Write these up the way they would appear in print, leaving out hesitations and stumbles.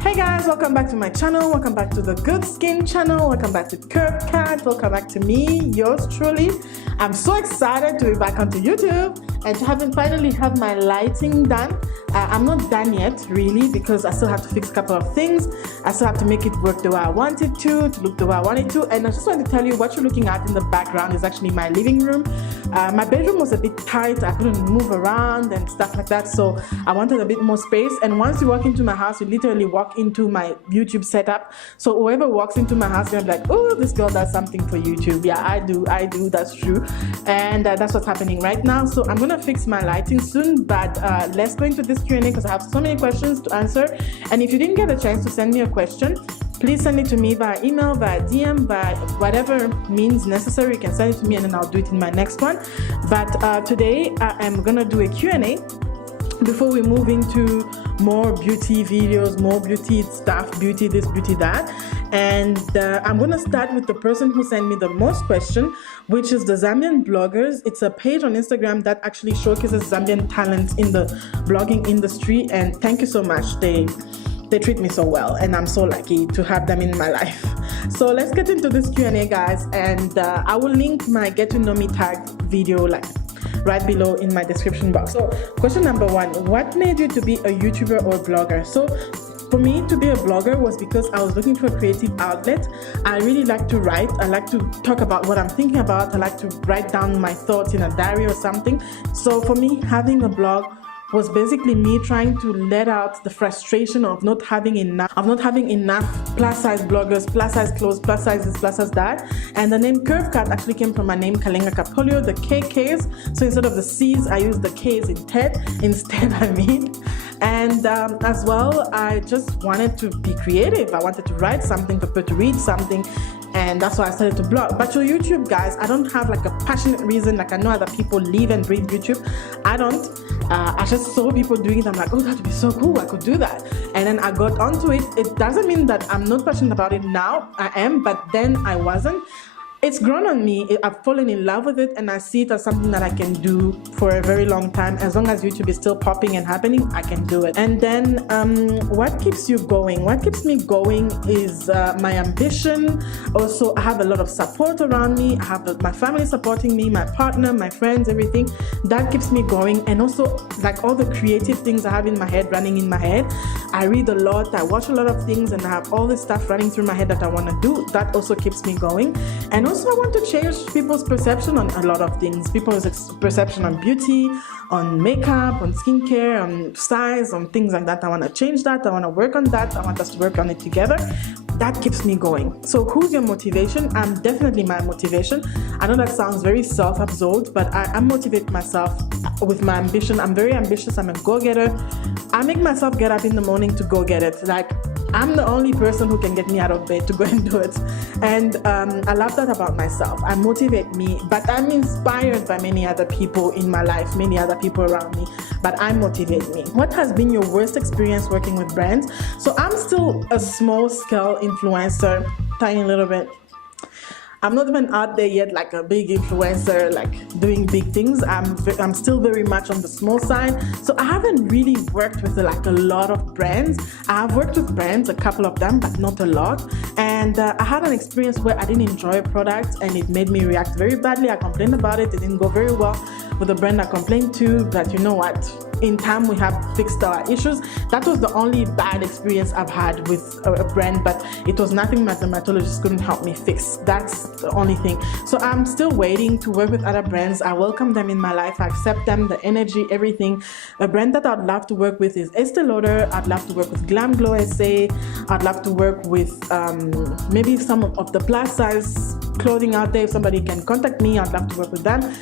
Hey guys, welcome back to my channel. Welcome back to the Good Skin channel. Welcome back to Curve Cat. Welcome back to me, yours truly. I'm so excited to be back onto YouTube and to finally have my lighting done. I'm not done yet, really, because I still have to fix a couple of things. I still have to make it work the way I want it to look the way I want it to. And I just want to tell you, what you're looking at in the background is actually my living room. My bedroom was a bit tight. I couldn't move around and stuff like that, so I wanted a bit more space. And once you walk into my house, you literally walk into my YouTube setup. So whoever walks into my house, you're like, oh, this girl does something for YouTube. Yeah, I do, that's true. And that's what's happening right now. So I'm gonna fix my lighting soon, but let's go into this Q&A because I have so many questions to answer. And if you didn't get a chance to send me a question, please send it to me via email, via DM, via whatever means necessary. You can send it to me and then I'll do it in my next one. But today I am gonna do a Q&A before we move into more beauty videos, more beauty stuff, beauty this, beauty that. And I'm gonna start with the person who sent me the most question, which is the Zambian Bloggers. It's a page on Instagram that actually showcases Zambian talents in the blogging industry, and thank you so much. They treat me so well and I'm so lucky to have them in my life. So let's get into this Q&A, guys, and I will link my Get to Know Me tag video right below in my description box. So question number one, what made you to be a YouTuber or blogger? So for me to be a blogger was because I was looking for a creative outlet. I really like to write. I like to talk about what I'm thinking about. I like to write down my thoughts in a diary or something. So for me, having a blog was basically me trying to let out the frustration of not having enough plus size bloggers, plus size clothes, plus size this, plus size that. And the name Curve Cat actually came from my name, Kalenga Kapolio, the KKs. So instead of the C's, I used the K's instead. And as well, I just wanted to be creative. I wanted to write something, for people to read something, and that's why I started to blog. But to YouTube, guys, I don't have like a passionate reason. Like I know other people live and breathe YouTube. I don't. I just saw people doing it. I'm like, oh, that would be so cool. I could do that. And then I got onto it. It doesn't mean that I'm not passionate about it now. I am, but then I wasn't. It's grown on me. I've fallen in love with it, and I see it as something that I can do for a very long time. As long as YouTube is still popping and happening, I can do it. And then what keeps you going? What keeps me going is my ambition. Also, I have a lot of support around me. I have my family supporting me, my partner, my friends, everything. That keeps me going. And also, like all the creative things I have in my head, running in my head. I read a lot, I watch a lot of things, and I have all this stuff running through my head that I want to do. That also keeps me going. And also, I want to change people's perception on a lot of things. People's perception on beauty, on makeup, on skincare, on size, on things like that. I want to change that. I want to work on that. I want us to work on it together. That keeps me going. So who's your motivation? I'm definitely my motivation. I know that sounds very self-absorbed, but I motivate myself with my ambition. I'm very ambitious. I'm a go-getter. I make myself get up in the morning to go get it. Like, I'm the only person who can get me out of bed to go and do it. And I love that about myself. I motivate me, but I'm inspired by many other people in my life, many other people around me, but I motivate me. What has been your worst experience working with brands? So I'm still a small scale influencer, tiny little bit. I'm not even out there yet like a big influencer, like doing big things. I'm still very much on the small side. So I haven't really worked with like a lot of brands. I have worked with brands, a couple of them, but not a lot. And I had an experience where I didn't enjoy a product and it made me react very badly. I complained about it. It didn't go very well with the brand I complained to, but you know what? In time we have fixed our issues. That was the only bad experience I've had with a brand, but it was nothing my dermatologist couldn't help me fix. That's the only thing. So I'm still waiting to work with other brands. I welcome them in my life. I accept them, the energy, everything. A brand that I'd love to work with is Estee Lauder. I'd love to work with Glam Glow SA. I'd love to work with maybe some of the plus size clothing out there. If somebody can contact me, I'd love to work with them.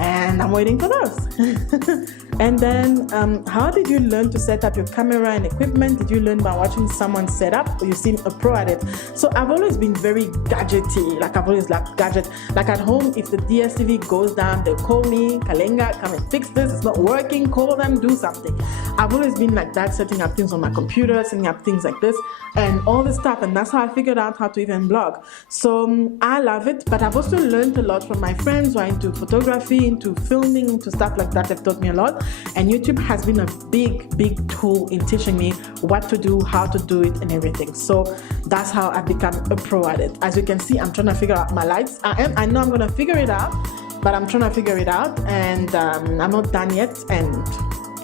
And I'm waiting for those. And then how did you learn to set up your camera and equipment? Did you learn by watching someone set up, or you seem a pro at it? So I've always been very gadgety. Like I've always liked gadget. Like at home, if the DSTV goes down, they call me, Kalenga, come and fix this. It's not working. Call them, do something. I've always been like that, setting up things on my computer, setting up things like this and all this stuff, and that's how I figured out how to even blog. So I love it, but I've also learned a lot from my friends who are into photography, into filming, into stuff like that. They've taught me a lot, and YouTube has been a big tool in teaching me what to do, how to do it, and everything. So that's how I've become a pro at it. As you can see, I'm trying to figure out my lights. I know I'm gonna figure it out, but I'm trying to figure it out, and I'm not done yet, and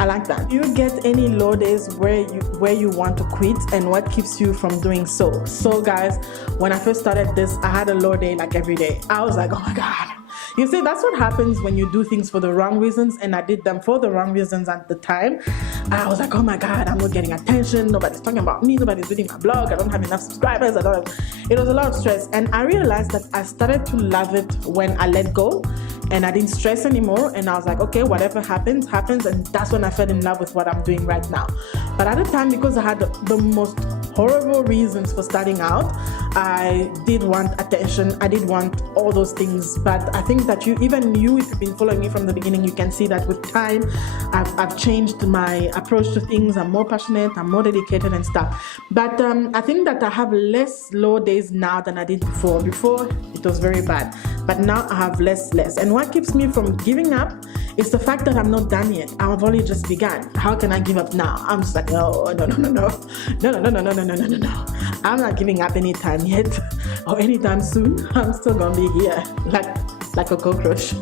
I like that. Do you get any low days where you want to quit, and what keeps you from doing so? So guys, when I first started this, I had a low day like every day. I was like, oh my God. You see, that's what happens when you do things for the wrong reasons, and I did them for the wrong reasons at the time. I was like, oh my God, I'm not getting attention. Nobody's talking about me. Nobody's reading my blog. I don't have enough subscribers. It was a lot of stress, and I realized that I started to love it when I let go. And I didn't stress anymore, and I was like, okay, whatever happens, and that's when I fell in love with what I'm doing right now. But at the time, because I had the most horrible reasons for starting out, I did want attention, I did want all those things. But I think that even you, if you've been following me from the beginning, you can see that with time, I've changed my approach to things. I'm more passionate, I'm more dedicated and stuff. But I think that I have less low days now than I did before. Before, it was very bad, but now I have less. And what keeps me from giving up is the fact that I'm not done yet. I've only just begun. How can I give up now? I'm just like, no. I'm not giving up anytime yet or anytime soon. I'm still gonna be here like a cockroach.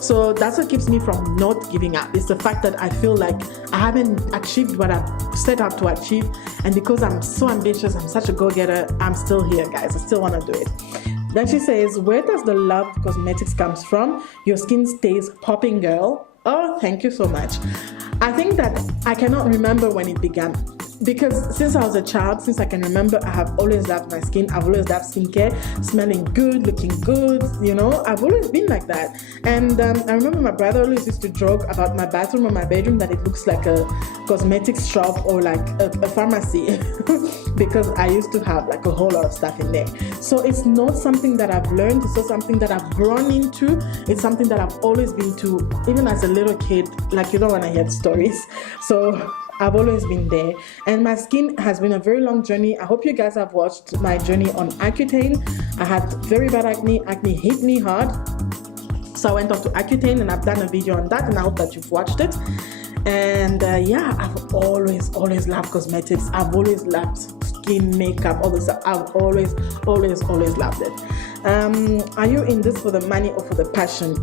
So that's what keeps me from not giving up. It's the fact that I feel like I haven't achieved what I've set out to achieve, and because I'm so ambitious, I'm such a go-getter, I'm still here, guys. I still want to do it. Then she says, where does the love cosmetics comes from? Your skin stays popping, girl. Oh, thank you so much. I think that I cannot remember when it began, because since I was a child, since I can remember, I have always loved my skin. I've always loved skincare, smelling good, looking good, you know. I've always been like that. And I remember my brother always used to joke about my bathroom or my bedroom that it looks like a cosmetics shop or like a pharmacy because I used to have like a whole lot of stuff in there. So it's not something that I've learned. It's not something that I've grown into. It's something that I've always been to, even as a little kid. Like, you don't want to hear the stories. So I've always been there, and my skin has been a very long journey. I hope you guys have watched my journey on Accutane. I had very bad acne. Acne hit me hard, so I went on to Accutane, and I've done a video on that, and I hope that you've watched it. And yeah, I've always loved cosmetics. I've always loved skin, makeup, all this stuff. I've always loved it. Are you in this for the money or for the passion?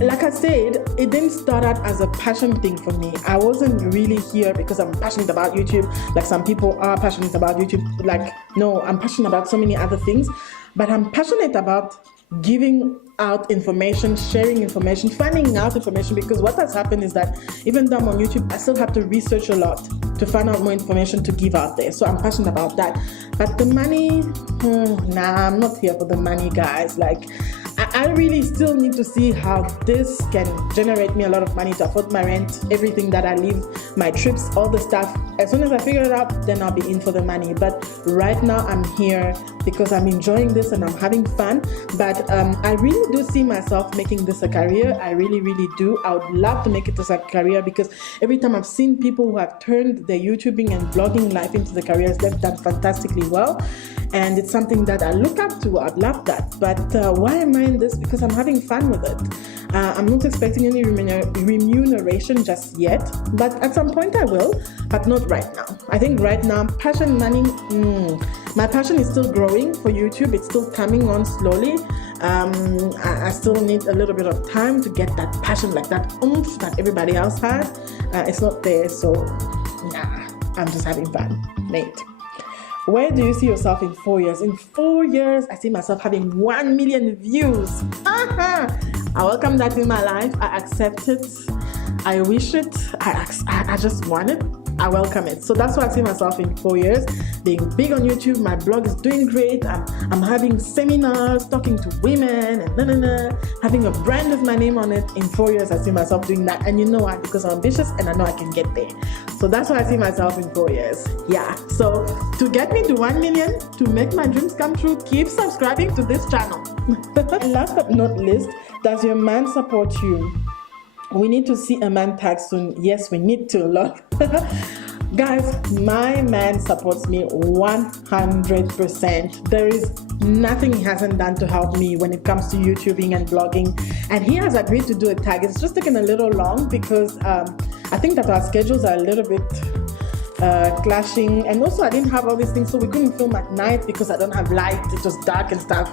Like I said, it didn't start out as a passion thing for me. I wasn't really here because I'm passionate about YouTube, like some people are passionate about YouTube. Like, no, I'm passionate about so many other things, but I'm passionate about giving out information, sharing information, finding out information, because what has happened is that even though I'm on YouTube, I still have to research a lot to find out more information to give out there. So I'm passionate about that. But the money, nah, I'm not here for the money, guys. Like, I really still need to see how this can generate me a lot of money to afford my rent, everything that I live, my trips, all the stuff. As soon as I figure it out, then I'll be in for the money. But right now I'm here because I'm enjoying this and I'm having fun. But I really do see myself making this a career. I really do. I would love to make it as a career, because every time I've seen people who have turned their YouTubing and blogging life into the careers, they've done fantastically well. And it's something that I look up to. I'd love that. But why am I in this? Because I'm having fun with it. I'm not expecting any remuneration just yet, but at some point I will, but not right now. I think right now, passion, money, my passion is still growing for YouTube. It's still coming on slowly. I still need a little bit of time to get that passion, like that oomph that everybody else has. It's not there, so nah, I'm just having fun, mate. Where do you see yourself in 4 years? In 4 years, I see myself having 1 million views. I welcome that in my life. I accept it. I wish it. I just want it. I welcome it. So that's why I see myself in 4 years, being big on YouTube. My blog is doing great. I'm having seminars, talking to women, and having a brand with my name on it. In 4 years, I see myself doing that. And you know why? Because I'm ambitious and I know I can get there. So that's why I see myself in 4 years. Yeah. So to get me to 1 million, to make my dreams come true, keep subscribing to this channel. And last but not least, does your man support you? We need to see a man tag soon. Yes, we need to. Lord. Guys, my man supports me 100%. There is nothing he hasn't done to help me when it comes to YouTubing and blogging. And he has agreed to do a tag. It's just taken a little long because I think that our schedules are a little bit clashing. And also I didn't have all these things, so we couldn't film at night because I don't have light. It's just dark and stuff.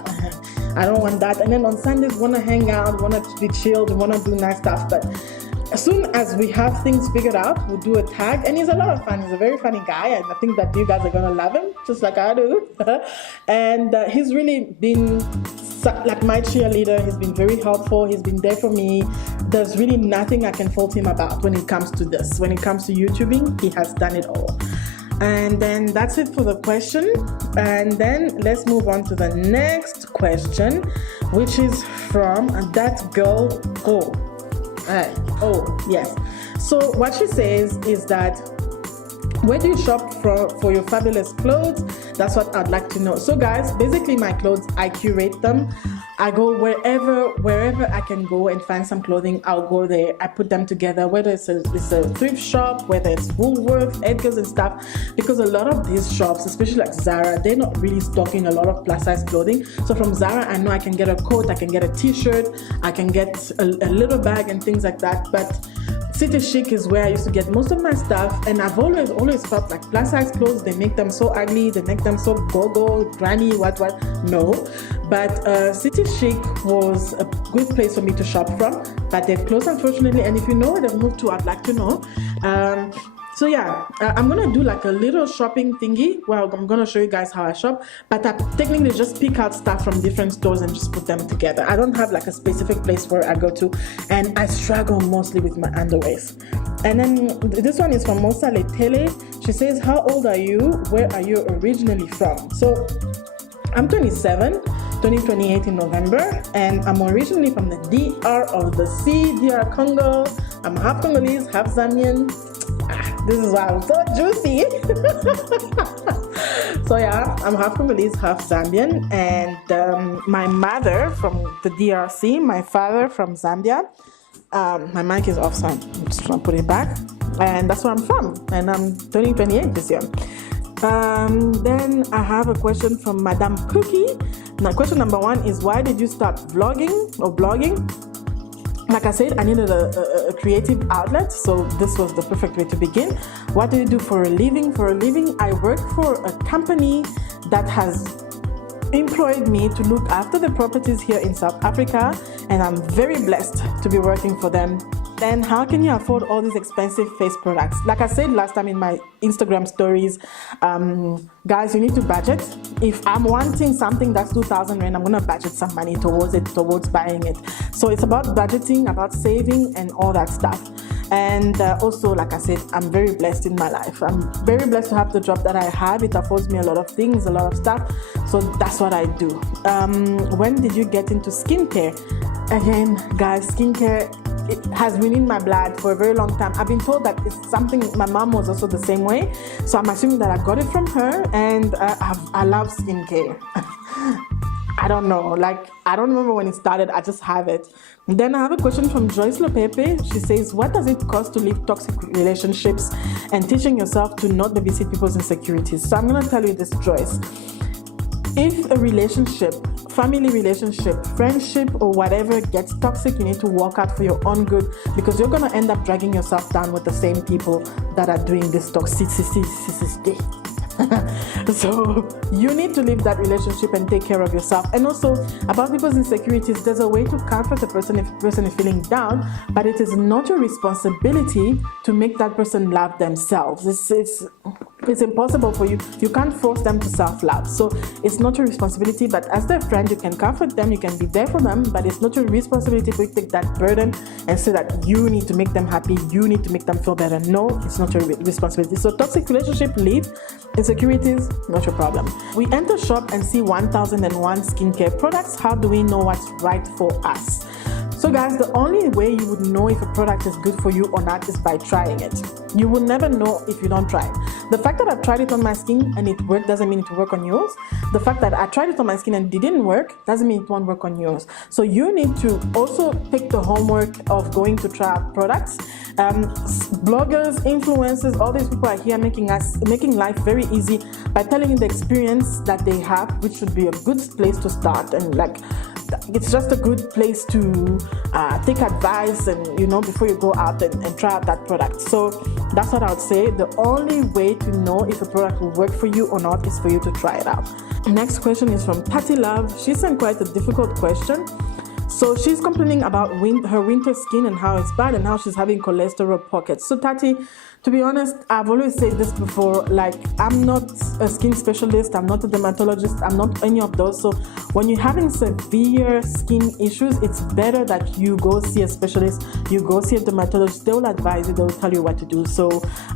I don't want that. And then on Sundays, want to hang out, want to be chilled, want to do nice stuff. But as soon as we have things figured out, we'll do a tag. And he's a lot of fun. He's a very funny guy. And I think that you guys are going to love him, just like I do. And he's really been like my cheerleader. He's been very helpful. He's been there for me. There's really nothing I can fault him about when it comes to this. When it comes to YouTubing, he has done it all. And then that's it for the question. And then let's move on to the next question, which is from that girl. Oh, yes. So what she says is that, where do you shop for your fabulous clothes? That's what I'd like to know. So guys, basically my clothes, I curate them. I go wherever I can go and find some clothing, I'll go there. I put them together, whether it's a thrift shop, whether it's Woolworth, Edgar's and stuff, because a lot of these shops, especially like Zara, they're not really stocking a lot of plus size clothing. So from Zara, I know I can get a coat, I can get a t-shirt, I can get a little bag and things like that. But City Chic is where I used to get most of my stuff, and I've always felt like plus size clothes, they make them so ugly, they make them so go-go, granny, what. No, but City Chic was a good place for me to shop from, but they've closed unfortunately, and if you know where they've moved to, I'd like to know. So yeah, I'm gonna do like a little shopping thingy. Well, I'm gonna show you guys how I shop, but I technically just pick out stuff from different stores and just put them together. I don't have like a specific place where I go to, and I struggle mostly with my underwears. And then this one is from Mosa Letele. She says, how old are you? Where are you originally from? So I'm 27, turning 28 in November, and I'm originally from the DR of the Sea, DR Congo. I'm half Congolese, half Zambian. This is why I'm so juicy. So yeah, I'm half Congolese, half Zambian, and my mother from the DRC, my father from Zambia. My mic is off, so I'm just gonna put it back, and that's where I'm from, and I'm turning 28 this year. Then I have a question from Madame Cookie. Now, question number 1 is, why did you start vlogging or blogging? Like I said, I needed a creative outlet, so this was the perfect way to begin. What do you do for a living? For a living, I work for a company that has employed me to look after the properties here in South Africa, and I'm very blessed to be working for them. Then how can you afford all these expensive face products? Like I said last time in my Instagram stories, guys, you need to budget. If I'm wanting something that's 2,000 Rand, I'm going to budget some money towards it, towards buying it. So it's about budgeting, about saving and all that stuff. And also, like I said, I'm very blessed in my life. I'm very blessed to have the job that I have. It affords me a lot of things, a lot of stuff. So that's what I do. When did you get into skincare? Again, guys, skincare, it has been in my blood for a very long time. I've been told that it's something, my mom was also the same way. So I'm assuming that I got it from her, and I love skincare. I don't know, like, I don't remember when it started, I just have it. Then I have a question from Joyce Lopepe. She says, what does it cost to leave toxic relationships and teaching yourself to not babysit people's insecurities? So I'm going to tell you this, Joyce. If a relationship, family relationship, friendship, or whatever gets toxic, you need to walk out for your own good, because you're going to end up dragging yourself down with the same people that are doing this toxicity. So you need to leave that relationship and take care of yourself. And also about people's insecurities, there's a way to comfort the person if the person is feeling down, but it is not your responsibility to make that person love themselves. It's impossible for you. You can't force them to self-love. So it's not your responsibility, but as their friend, you can comfort them, you can be there for them, but it's not your responsibility to take that burden and say that you need to make them happy, you need to make them feel better. No, it's not your responsibility. So toxic relationship, leave. Insecurities, not your problem. We enter shop and see 1001 skincare products. How do we know what's right for us? So So guys, the only way you would know if a product is good for you or not is by trying it. You will never know if you don't try it. The fact that I tried it on my skin and it worked doesn't mean it will work on yours. The fact that I tried it on my skin and it didn't work doesn't mean it won't work on yours. So you need to also take the homework of going to try out products. Bloggers, influencers, all these people are here making life very easy by telling you the experience that they have, which should be a good place to start. And like, it's just a good place to take advice and before you go out and try out that product. So that's what I would say. The only way to know if a product will work for you or not is for you to try it out. Next question is from Tati Love. She sent quite a difficult question. So she's complaining about her winter skin and how it's bad and how she's having cholesterol pockets. So Tati, to be honest, I've always said this before, like, I'm not a skin specialist, I'm not a dermatologist, I'm not any of those. So when you're having severe skin issues, it's better that you go see a specialist, you go see a dermatologist. They will advise you, they will tell you what to do. So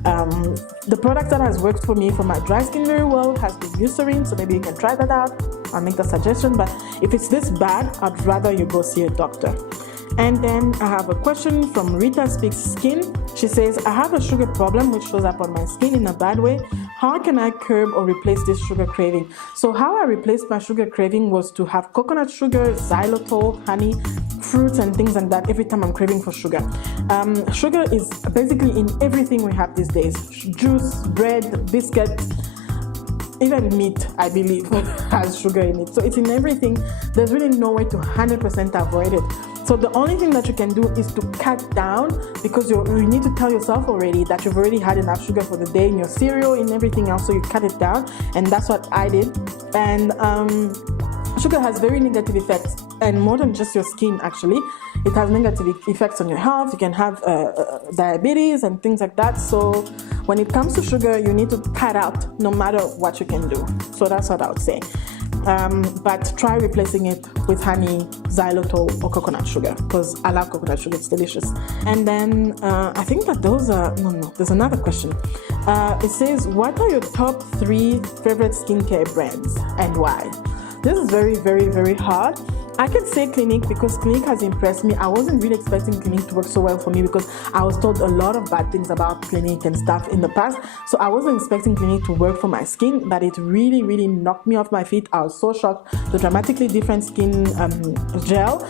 the product that has worked for me for my dry skin very well has been Eucerin, so maybe you can try that out. I'll make the suggestion, but if it's this bad, I'd rather you go see a doctor. And then I have a question from Rita Speaks Skin. She says, I have a sugar problem which shows up on my skin in a bad way. How can I curb or replace this sugar craving? So how I replaced my sugar craving was to have coconut sugar, xylitol, honey, fruits and things like that every time I'm craving for sugar. Sugar is basically in everything we have these days. Juice, bread, biscuit, even meat, I believe, has sugar in it. So it's in everything. There's really no way to 100% avoid it. So the only thing that you can do is to cut down, because you need to tell yourself already that you've already had enough sugar for the day in your cereal and everything else. So you cut it down, and that's what I did. And sugar has very negative effects, and more than just your skin actually. It has negative effects on your health. You can have diabetes and things like that. So when it comes to sugar, you need to cut out no matter what you can do. So that's what I would say. But try replacing it with honey, xylitol, or coconut sugar, because I love coconut sugar, it's delicious. And then I think that those are, no, there's another question. It says, what are your top 3 favorite skincare brands and why? This is very, very, very hard. I can say Clinique because Clinique has impressed me. I wasn't really expecting Clinique to work so well for me because I was told a lot of bad things about Clinique and stuff in the past. So I wasn't expecting Clinique to work for my skin, but it really, really knocked me off my feet. I was so shocked. The dramatically different skin gel,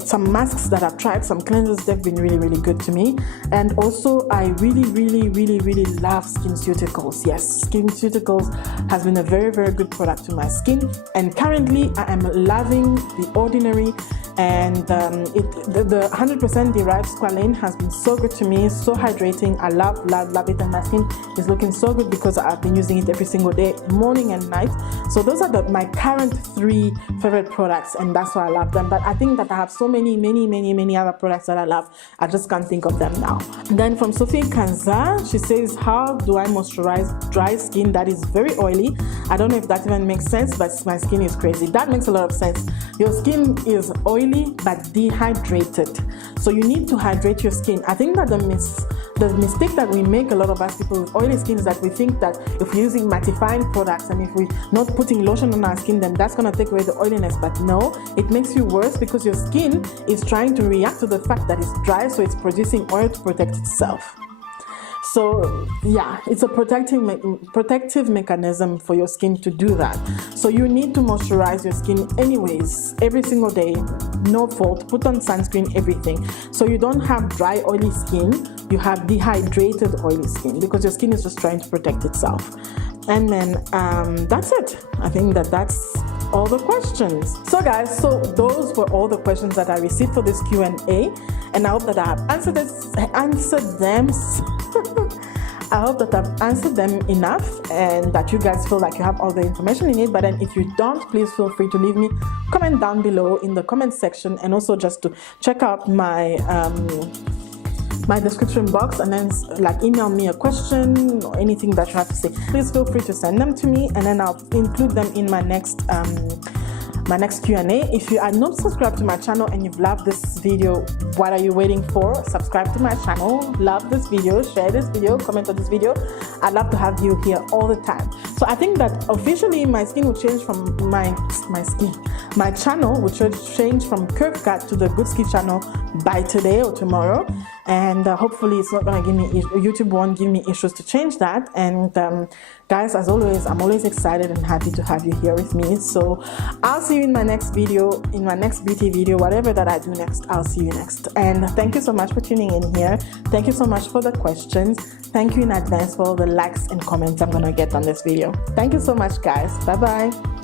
some masks that I've tried, some cleansers, they've been really, really good to me. And also I really, really, really, really love SkinCeuticals. Yes, SkinCeuticals has been a very, very good product to my skin. And currently I am loving The Ordinary, and the 100% derived squalane has been so good to me, so hydrating. I love it, and my skin is looking so good because I've been using it every single day, morning and night. So those are my current 3 favorite products, and that's why I love them. But I think that I have so many other products that I love. I just can't think of them now. And then from Sophie Kanza, she says, how do I moisturize dry skin that is very oily? I don't know if that even makes sense, but my skin is crazy. That makes a lot of sense. Your skin is oily but dehydrated, so you need to hydrate your skin. I think that the mistake that we make, a lot of us people with oily skin, is that we think that if we're using mattifying products and if we're not putting lotion on our skin, then that's going to take away the oiliness. But no, it makes you worse because your skin is trying to react to the fact that it's dry, so it's producing oil to protect itself. So yeah, it's a protective mechanism for your skin to do that. So you need to moisturize your skin anyways, every single day, no fault. Put on sunscreen, everything. So you don't have dry, oily skin, you have dehydrated, oily skin, because your skin is just trying to protect itself. And then that's it. I think that's all the questions. So guys, so those were all the questions that I received for this Q&A, and I hope that I have answered them. I hope that I've answered them enough and that you guys feel like you have all the information you need. But then if you don't, please feel free to leave me a comment down below in the comment section, and also just to check out my description box, and then like email me a question or anything that you have to say. Please feel free to send them to me, and then I'll include them in my next Q&A. If you are not subscribed to my channel and you've loved this video, what are you waiting for? Subscribe to my channel, love this video, share this video, comment on this video. I'd love to have you here all the time. So I think that officially my skin will change from my my channel will change from Curve Cat to the Good Skin channel by today or tomorrow, and hopefully it's not gonna give me, YouTube won't give me issues to change that. And guys, as always, I'm always excited and happy to have you here with me. So I'll see you in my next video, in my next beauty video, whatever that I do next, I'll see you next. And thank you so much for tuning in here. Thank you so much for the questions. Thank you in advance for all the likes and comments I'm gonna get on this video. Thank you so much, guys. Bye bye.